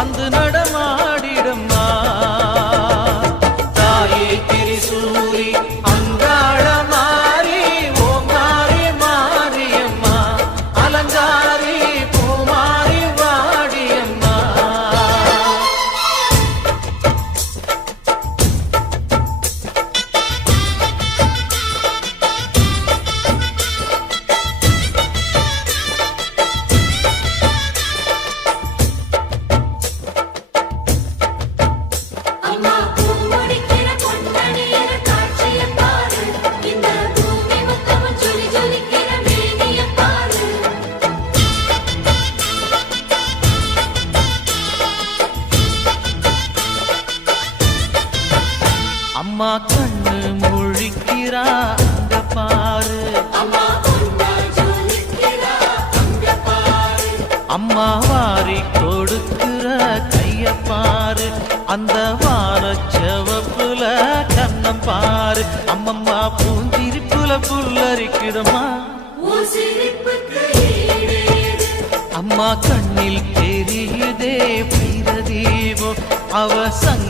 வந்து ஜொலிக்கிறா அங்க பாரு. அம்மா வாரி கொடுக்கிற கைய பாரு. அந்த வான செவப்புல கண்ணம் பாரு. அம்மம்மா பூந்திரிப்புல புல்லரிக்குதம்மா அம்மா கண்ணில் தெரியுதே வீரதீபம் அவ சங்கு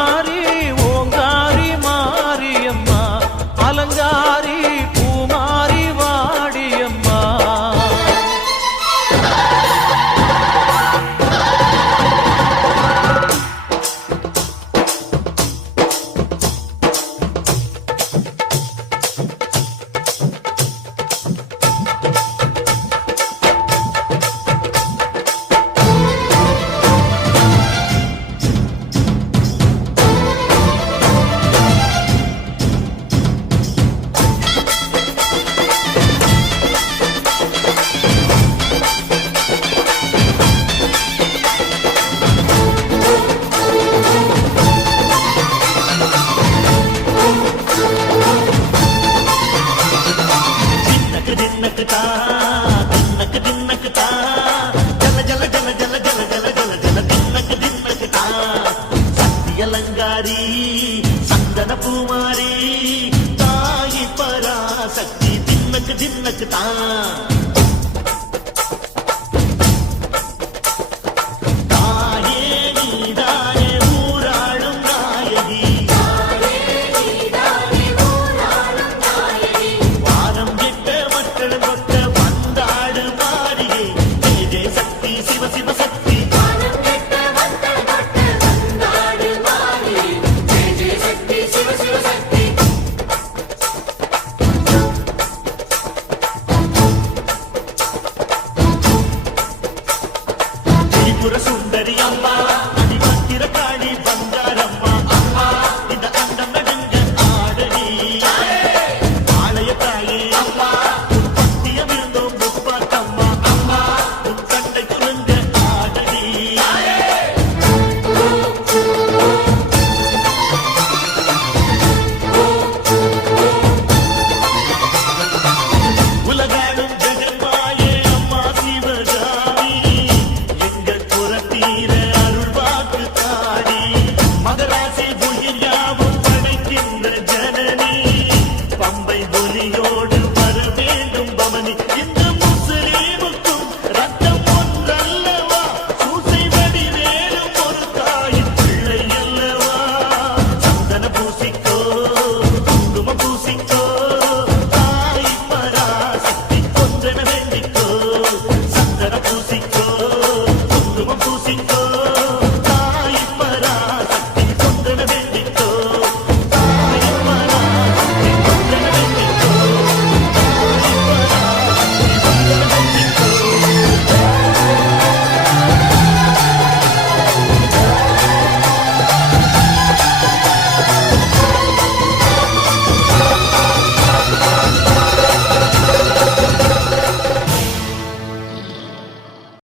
తిన్నకటా తిన్నక తిన్నకటా జల జల జల జల జల జల జల జల తిన్నక తిన్నకటా సత్య లంగారి సందన పూమారి తాయి పరాశక్తి తిన్నక తిన్నకటా